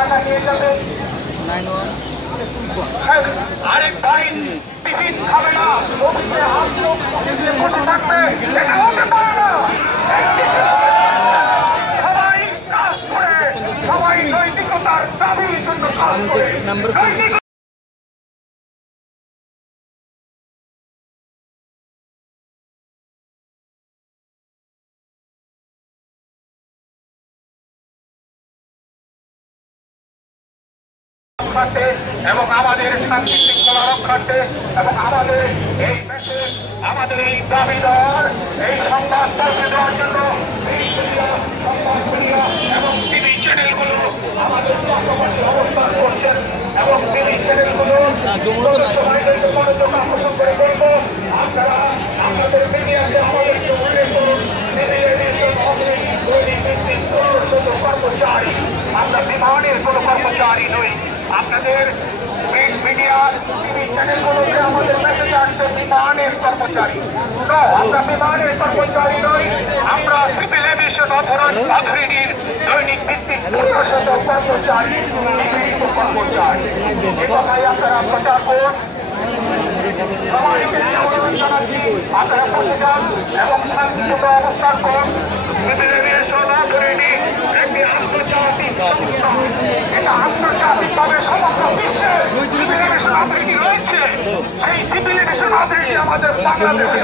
টাকা নিয়ে যাবেন। আরেক ভাই টিফিন খাবে না, অফিসে হাত লোক অফিসে বসে থাকবে, এটা হতে পারে না। সবাই কাজ করে, সবাই নৈতিকতার দাবির জন্য কাজ করে। এবং আমাদের শান্তি শৃঙ্খলা রক্ষার্থে এবং আমাদের এই দেশে আমাদের এই দাবিদার এই সংবাদ পৌঁছে দেওয়ার জন্য এই সংবাদ মিডিয়া এবং টিভি চ্যানেলগুলো আমাদের পাশাপাশি অবস্থান করছেন এবং টিভি চ্যানেলগুলো সবাইকে মনোযোগ আকর্ষণ করে বলবো, আপনারা আপনাদের মিডিয়াতে আমাদেরকে উল্লেখ করুন। কর্মচারী, আমরা বিমানের কোনো কর্মচারী নই। আপনাদের প্রিন্ট মিডিয়া টিভি চ্যানেলগুলোতে আমাদের মেসেজ আসছে বিমানের কর্মচারী। আমরা বিমানের কর্মচারী নই, আমরা সিভিল এভিয়েশন অথরিটির দৈনিক ভিত্তিক 1500 কর্মচারী, নিবেদিত কর্মচারী। এ কথাই আপনারা প্রচার করুন। সবাইকে অনুরোধ জানাচ্ছি, আপনারা বসে যান এবং শান্তিপূর্ণ অবস্থান করুন। সিভিল এভিয়েশন অথরিটি একটি আন্তর্জাতিক সংস্থা, এটা আন্তর্জাতিকভাবে সমগ্র বিশ্বে সিভিল এভিয়েশন অথরিটি রয়েছে। সেই সিভিল এভিয়েশন অথরিটি আমাদের বাংলাদেশে